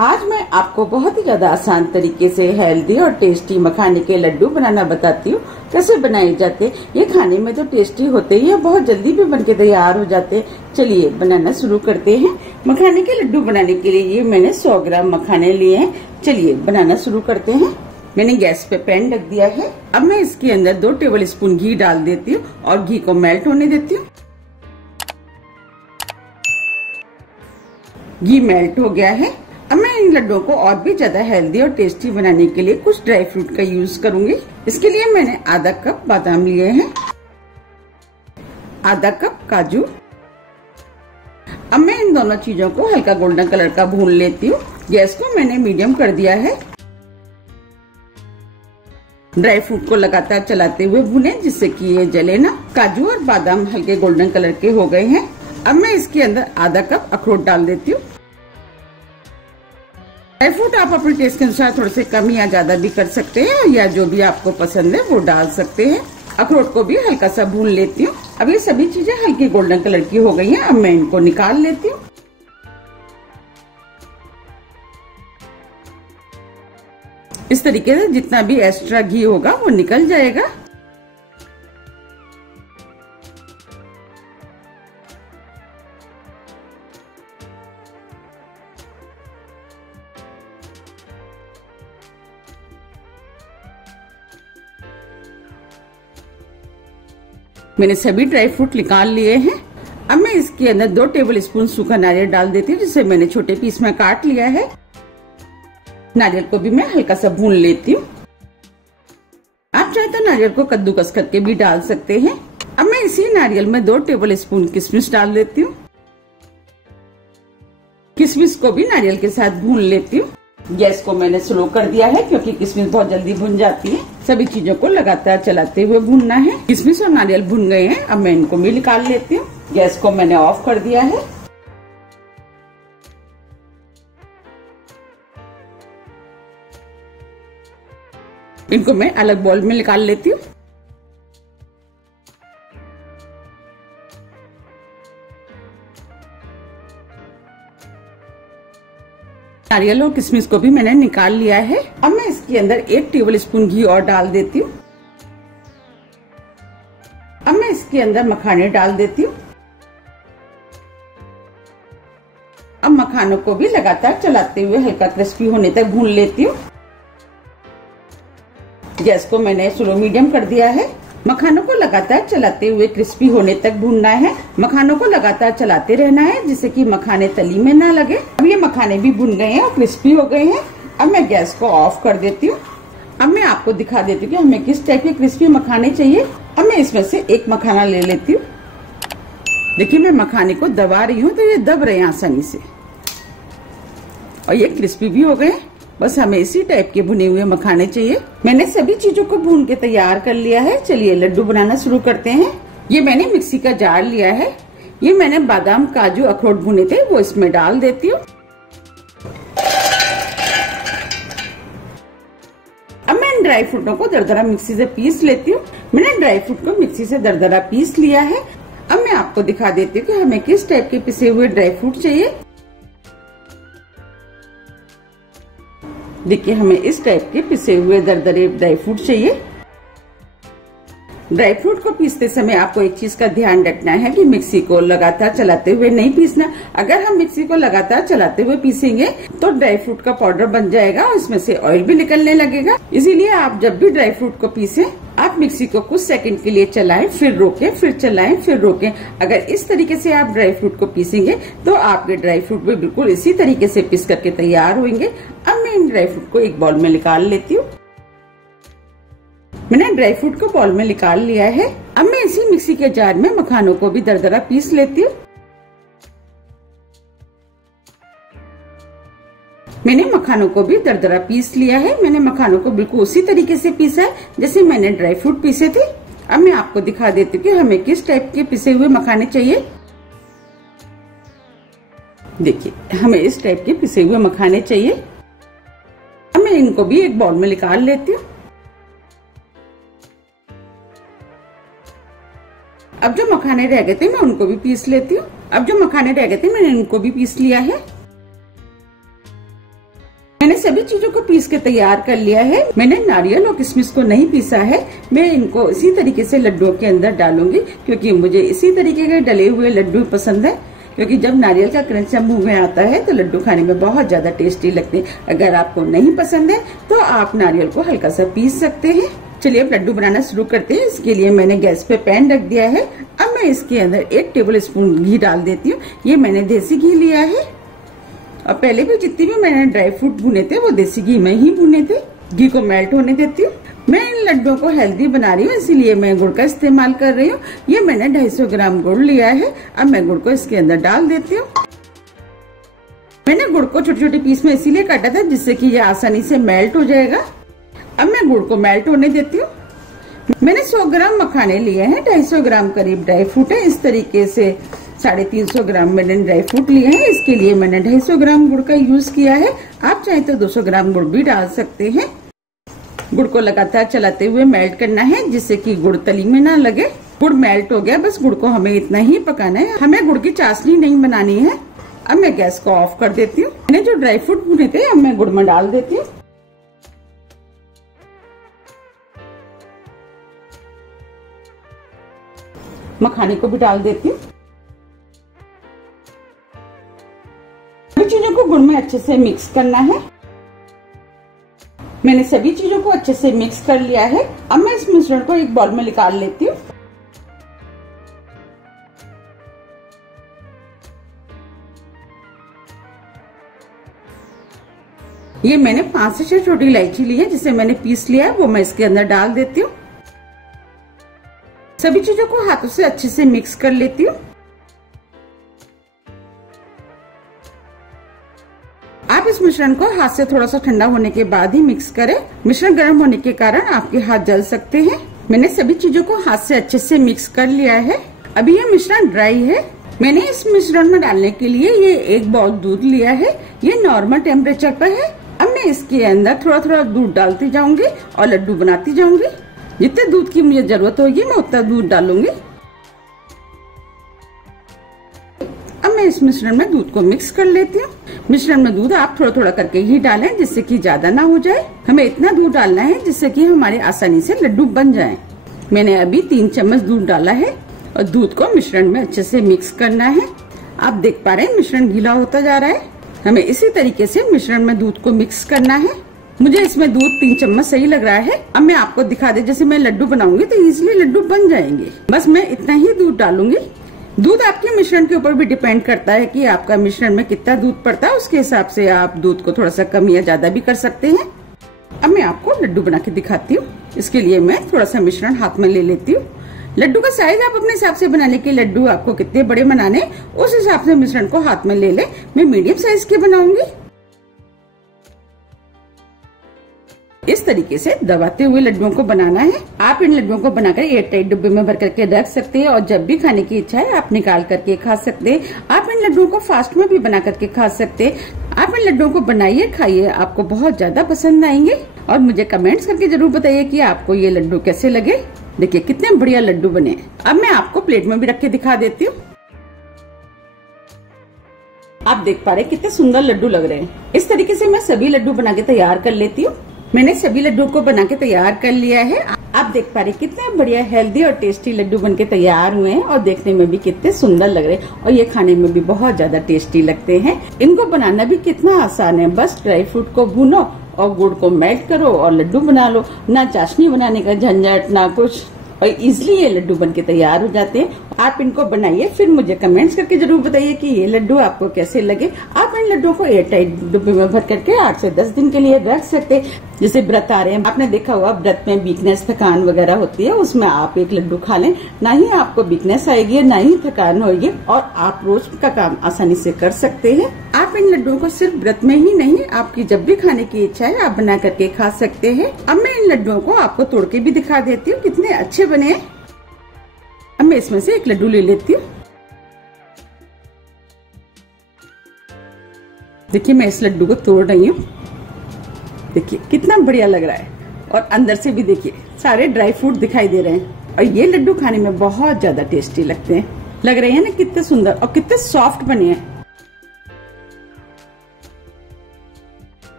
आज मैं आपको बहुत ही ज्यादा आसान तरीके से हेल्दी और टेस्टी मखाने के लड्डू बनाना बताती हूँ। कैसे बनाए जाते, ये खाने में तो टेस्टी होते ही है, बहुत जल्दी भी बनके तैयार हो जाते। चलिए बनाना शुरू करते हैं। मखाने के लड्डू बनाने के लिए ये मैंने 100 ग्राम मखाने लिए हैं। चलिए बनाना शुरू करते हैं। मैंने गैस पे पैन रख दिया है। अब मैं इसके अंदर 2 टेबल स्पून घी डाल देती हूँ और घी को मेल्ट होने देती हूँ। घी मेल्ट हो गया है। अब मैं इन लड्डुओं को और भी ज्यादा हेल्दी और टेस्टी बनाने के लिए कुछ ड्राई फ्रूट का यूज करूंगी। इसके लिए मैंने आधा कप बादाम लिए हैं, आधा कप काजू। अब मैं इन दोनों चीजों को हल्का गोल्डन कलर का भून लेती हूँ। गैस को मैंने मीडियम कर दिया है। ड्राई फ्रूट को लगातार चलाते हुए भूनें जिससे कि ये जले ना। काजू और बादाम हल्के गोल्डन कलर के हो गए हैं। अब मैं इसके अंदर आधा कप अखरोट डाल देती हूँ। ड्राई फ्रूट आप अपने टेस्ट के अनुसार थोड़े से कम या ज्यादा भी कर सकते हैं, या जो भी आपको पसंद है वो डाल सकते हैं। अखरोट को भी हल्का सा भून लेती हूँ। अब ये सभी चीजें हल्की गोल्डन कलर की हो गई हैं। अब मैं इनको निकाल लेती हूँ। इस तरीके से जितना भी एक्स्ट्रा घी होगा वो निकल जाएगा। मैंने सभी ड्राई फ्रूट निकाल लिए हैं। अब मैं इसके अंदर 2 टेबल स्पून सूखा नारियल डाल देती हूँ, जिसे मैंने छोटे पीस में काट लिया है। नारियल को भी मैं हल्का सा भून लेती हूँ। आप चाहे तो नारियल को कद्दूकस करके भी डाल सकते हैं। अब मैं इसी नारियल में 2 टेबल स्पून किशमिश डाल देती हूँ। किशमिश को भी नारियल के साथ भून लेती हूँ। गैस को मैंने स्लो कर दिया है क्योंकि किशमिश बहुत जल्दी भुन जाती है। सभी चीजों को लगातार चलाते हुए भूनना है। किशमिश और नारियल भुन गए हैं। अब मैं इनको भी निकाल लेती हूँ। गैस को मैंने ऑफ कर दिया है। इनको मैं अलग बाउल में निकाल लेती हूँ। नारियल और किशमिश को भी मैंने निकाल लिया है। अब मैं इसके अंदर 1 टेबल स्पून घी और डाल देती हूँ। अब मैं इसके अंदर मखाने डाल देती हूँ। अब मखानों को भी लगातार चलाते हुए हल्का क्रिस्पी होने तक भून लेती हूँ। गैस को मैंने स्लो मीडियम कर दिया है। मखानों को लगातार चलाते हुए क्रिस्पी होने तक भूनना है। मखानों को लगातार चलाते रहना है जिससे कि मखाने तली में ना लगे। अब ये मखाने भी भुन गए हैं और क्रिस्पी हो गए हैं। अब मैं गैस को ऑफ कर देती हूँ। अब मैं आपको दिखा देती हूँ कि हमें किस टाइप के क्रिस्पी मखाने चाहिए। अब मैं इसमें से एक मखाना ले लेती हूँ। देखिए मैं मखाने को दबा रही हूँ तो ये दब रहे हैं आसानी से और ये क्रिस्पी भी हो गए। बस हमें इसी टाइप के भुने हुए मखाने चाहिए। मैंने सभी चीजों को भून के तैयार कर लिया है। चलिए लड्डू बनाना शुरू करते हैं। ये मैंने मिक्सी का जार लिया है। ये मैंने बादाम काजू अखरोट भुने थे वो इसमें डाल देती हूँ। अब मैं इन ड्राई फ्रूटों को दरदरा मिक्सी से पीस लेती हूँ। मैंने ड्राई फ्रूट को मिक्सी से दरदरा पीस लिया है। अब मैं आपको दिखा देती हूँ कि हमें किस टाइप के पिसे हुए ड्राई फ्रूट चाहिए। देखिए हमें इस टाइप के पिसे हुए दरदरे ड्राई फ्रूट चाहिए। ड्राई फ्रूट को पीसते समय आपको एक चीज का ध्यान रखना है कि मिक्सी को लगातार चलाते हुए नहीं पीसना। अगर हम मिक्सी को लगातार चलाते हुए पीसेंगे तो ड्राई फ्रूट का पाउडर बन जाएगा और इसमें से ऑयल भी निकलने लगेगा। इसीलिए आप जब भी ड्राई फ्रूट को पीसें आप मिक्सी को कुछ सेकंड के लिए चलाएं, फिर रोकें, फिर चलाएं, फिर रोकें। अगर इस तरीके से आप ड्राई फ्रूट को पीसेंगे तो आपके ड्राई फ्रूट भी बिल्कुल इसी तरीके से पीस करके तैयार होंगे। अब मैं इन ड्राई फ्रूट को एक बाउल में निकाल लेती हूँ। मैंने ड्राई फ्रूट को बाउल में निकाल लिया है। अब मैं इसी मिक्सी के जार में मखानों को भी दरदरा पीस लेती हूँ। मैंने मखानों को भी दरदरा पीस लिया है। मैंने मखानों को बिल्कुल उसी तरीके से पीसा है जैसे मैंने ड्राई फ्रूट पीसे थे। अब मैं आपको दिखा देती हूँ कि हमें किस टाइप के पिसे हुए मखाने चाहिए। देखिए हमें इस टाइप के पिसे हुए मखाने चाहिए। अब मैं इनको भी एक बाउल में निकाल लेती हूँ। अब जो मखाने रह गए थे मैं उनको भी पीस लेती हूँ। अब जो मखाने रह गए थे मैंने इनको भी पीस लिया है। मैंने सभी चीजों को पीस के तैयार कर लिया है। मैंने नारियल और किशमिश को नहीं पीसा है। मैं इनको इसी तरीके से लड्डुओं के अंदर डालूंगी, क्योंकि मुझे इसी तरीके के डले हुए लड्डू पसंद है। क्योंकि जब नारियल का क्रंच मुंह में आता है तो लड्डू खाने में बहुत ज्यादा टेस्टी लगते हैं। अगर आपको नहीं पसंद है तो आप नारियल को हल्का सा पीस सकते हैं। चलिए अब लड्डू बनाना शुरू करते हैं। इसके लिए मैंने गैस पे पैन रख दिया है। अब मैं इसके अंदर 1 टेबल स्पून घी डाल देती हूँ। ये मैंने देसी घी लिया है और पहले भी जितनी भी मैंने ड्राई फ्रूट भुने थे वो देसी घी में ही भुने थे। घी को मेल्ट होने देती हूँ। मैं इन लड्डुओं को हेल्दी बना रही हूँ, इसीलिए मैं गुड़ का इस्तेमाल कर रही हूँ। ये मैंने 250 ग्राम गुड़ लिया है। अब मैं गुड़ को इसके अंदर डाल देती हूँ। मैंने गुड़ को छोटे छोटे पीस में इसीलिए काटा था जिससे कि ये आसानी से मेल्ट हो जाएगा। अब मैं गुड़ को मेल्ट होने देती हूँ। मैंने 100 ग्राम मखाने लिए हैं। 250 ग्राम करीब ड्राई फ्रूट है। इस तरीके से 350 ग्राम मैंने ड्राई फ्रूट लिए हैं। इसके लिए मैंने 250 ग्राम गुड़ का यूज किया है। आप चाहे तो 200 ग्राम गुड़ भी डाल सकते हैं। गुड़ को लगातार चलाते हुए मेल्ट करना है जिससे कि गुड़ तली में ना लगे। गुड़ मेल्ट हो गया, बस गुड़ को हमें इतना ही पकाना है। हमें गुड़ की चाशनी नहीं बनानी है। अब मैं गैस को ऑफ कर देती हूँ। मैंने जो ड्राई फ्रूट भुने थे अब मैं गुड़ में डाल देती हूँ। मखाने को भी डाल देती हूँ। सभी चीजों को गुड़ में अच्छे से मिक्स करना है। मैंने सभी चीजों को अच्छे से मिक्स कर लिया है। अब मैं इस मिश्रण को एक बाउल में निकाल लेती हूँ। ये मैंने 5 से 6 छोटी इलायची ली है जिसे मैंने पीस लिया है, वो मैं इसके अंदर डाल देती हूँ। सभी चीजों को हाथों से अच्छे से मिक्स कर लेती हूँ। आप इस मिश्रण को हाथ से थोड़ा सा ठंडा होने के बाद ही मिक्स करें। मिश्रण गर्म होने के कारण आपके हाथ जल सकते हैं। मैंने सभी चीजों को हाथ से अच्छे से मिक्स कर लिया है। अभी ये मिश्रण ड्राई है। मैंने इस मिश्रण में डालने के लिए ये 1 बाउल दूध लिया है। ये नॉर्मल टेम्परेचर पर है। अब मैं इसके अंदर थोड़ा थोड़ा दूध डालती जाऊंगी और लड्डू बनाती जाऊंगी। जितने दूध की मुझे जरूरत होगी मैं उतना दूध डालूंगी। अब मैं इस मिश्रण में दूध को मिक्स कर लेती हूँ। मिश्रण में दूध आप थोड़ा थोड़ा करके ही डालें जिससे कि ज्यादा ना हो जाए। हमें इतना दूध डालना है जिससे कि हमारे आसानी से लड्डू बन जाएं। मैंने अभी 3 चम्मच दूध डाला है और दूध को मिश्रण में अच्छे से मिक्स करना है। आप देख पा रहे हैं मिश्रण गीला होता जा रहा है। हमें इसी तरीके से मिश्रण में दूध को मिक्स करना है। मुझे इसमें दूध 3 चम्मच सही लग रहा है। अब मैं आपको दिखा दे, जैसे मैं लड्डू बनाऊंगी तो इजीली लड्डू बन जाएंगे। बस मैं इतना ही दूध डालूंगी। दूध आपके मिश्रण के ऊपर भी डिपेंड करता है कि आपका मिश्रण में कितना दूध पड़ता है। उसके हिसाब से आप दूध को थोड़ा सा कम या ज्यादा भी कर सकते हैं। अब मैं आपको लड्डू बना के दिखाती हूँ। इसके लिए मैं थोड़ा सा मिश्रण हाथ में ले लेती हूँ। लड्डू का साइज आप अपने हिसाब से बनाने के, लड्डू आपको कितने बड़े बनाने उस हिसाब से मिश्रण को हाथ में ले ले। मैं मीडियम साइज के बनाऊंगी। इस तरीके से दबाते हुए लड्डुओं को बनाना है। आप इन लड्डुओं को बनाकर एयरटाइट डिब्बे में भर करके रख सकते हैं और जब भी खाने की इच्छा है आप निकाल करके खा सकते हैं। आप इन लड्डुओं को फास्ट में भी बना करके खा सकते हैं। आप इन लड्डुओं को बनाइए, खाइए, आपको बहुत ज्यादा पसंद आएंगे। और मुझे कमेंट्स करके जरूर बताइए कि आपको ये लड्डू कैसे लगे। देखिए कितने बढ़िया लड्डू बने। अब मैं आपको प्लेट में भी रख के दिखा देती हूँ। आप देख पा रहे हैं कितने सुंदर लड्डू लग रहे हैं। इस तरीके से मैं सभी लड्डू बना के तैयार कर लेती हूँ। मैंने सभी लड्डू को बना के तैयार कर लिया है। आप देख पा रहे कितने बढ़िया हेल्दी और टेस्टी लड्डू बनके तैयार हुए हैं और देखने में भी कितने सुंदर लग रहे हैं और ये खाने में भी बहुत ज्यादा टेस्टी लगते हैं। इनको बनाना भी कितना आसान है। बस ड्राई फ्रूट को भूनो और गुड़ को मेल्ट करो और लड्डू बना लो। ना चाशनी बनाने का झंझट ना कुछ, और इजिली ये लड्डू बनके तैयार हो जाते हैं। आप इनको बनाइए, फिर मुझे कमेंट्स करके जरूर बताइए कि ये लड्डू आपको कैसे लगे। आप इन लड्डुओं को एयरटाइट डिब्बे में भर करके 8 से 10 दिन के लिए रख सकते हैं। जैसे व्रत आ रहे हैं, आपने देखा होगा व्रत में वीकनेस, थकान वगैरह होती है, उसमें आप एक लड्डू खा लें, ना ही आपको वीकनेस आएगी ना ही थकान होगी और आप रोज का काम आसानी से कर सकते हैं। आप इन लड्डुओं को सिर्फ व्रत में ही नहीं, आपकी जब भी खाने की इच्छा है आप बना करके खा सकते हैं। अब मैं इन लड्डुओं को आपको तोड़ के भी दिखा देती हूँ कितने अच्छे बने हैं। अब मैं इसमें से एक लड्डू ले लेती हूँ। देखिए मैं इस लड्डू को तोड़ रही हूँ। देखिए कितना बढ़िया लग रहा है और अंदर से भी देखिए सारे ड्राई फ्रूट दिखाई दे रहे हैं और ये लड्डू खाने में बहुत ज्यादा टेस्टी लगते हैं। लग रहे हैं ना कितने सुंदर और कितने सॉफ्ट बने हैं।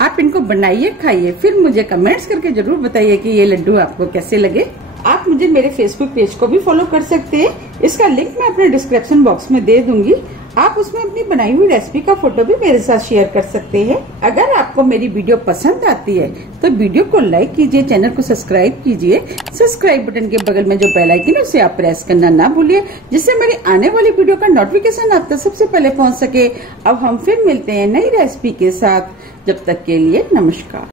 आप इनको बनाइए, खाइए, फिर मुझे कमेंट्स करके जरूर बताइए कि ये लड्डू आपको कैसे लगे। आप मुझे मेरे फेसबुक पेज को भी फॉलो कर सकते हैं, इसका लिंक मैं अपने डिस्क्रिप्शन बॉक्स में दे दूंगी। आप उसमें अपनी बनाई हुई रेसिपी का फोटो भी मेरे साथ शेयर कर सकते हैं। अगर आपको मेरी वीडियो पसंद आती है तो वीडियो को लाइक कीजिए, चैनल को सब्सक्राइब कीजिए। सब्सक्राइब बटन के बगल में जो बेल आइकन है उसे आप प्रेस करना ना भूलिए, जिससे मेरी आने वाली वीडियो का नोटिफिकेशन आप तक सबसे पहले पहुंच सके। अब हम फिर मिलते हैं नई रेसिपी के साथ, जब तक के लिए नमस्कार।